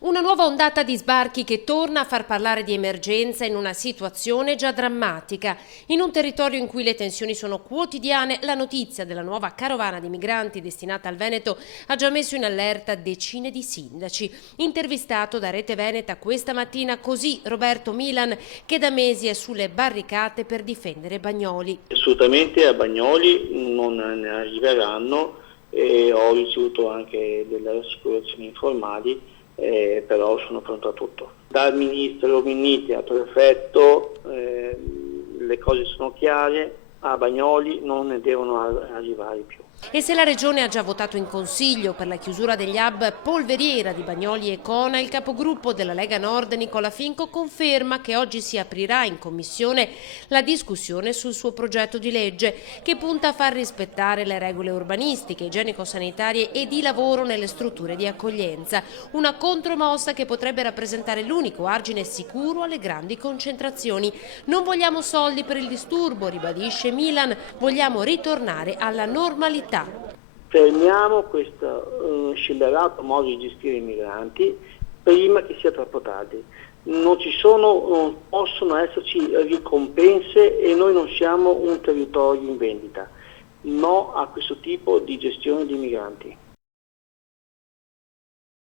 Una nuova ondata di sbarchi che torna a far parlare di emergenza in una situazione già drammatica. In un territorio in cui le tensioni sono quotidiane, la notizia della nuova carovana di migranti destinata al Veneto ha già messo in allerta decine di sindaci. Intervistato da Rete Veneta questa mattina così Roberto Milan, che da mesi è sulle barricate per difendere Bagnoli. Assolutamente a Bagnoli non ne arriveranno e ho ricevuto anche delle rassicurazioni informali. Però sono pronto a tutto. Dal ministro Minniti al prefetto le cose sono chiare, a Bagnoli non ne devono arrivare più. E se la Regione ha già votato in Consiglio per la chiusura degli hub polveriera di Bagnoli e Cona, il capogruppo della Lega Nord Nicola Finco conferma che oggi si aprirà in Commissione la discussione sul suo progetto di legge che punta a far rispettare le regole urbanistiche, igienico-sanitarie e di lavoro nelle strutture di accoglienza. Una contromossa che potrebbe rappresentare l'unico argine sicuro alle grandi concentrazioni. Non vogliamo soldi per il disturbo, ribadisce Milan, vogliamo ritornare alla normalità. Fermiamo questo scellerato modo di gestire i migranti prima che sia troppo tardi. Non possono esserci ricompense e noi non siamo un territorio in vendita. No a questo tipo di gestione di migranti.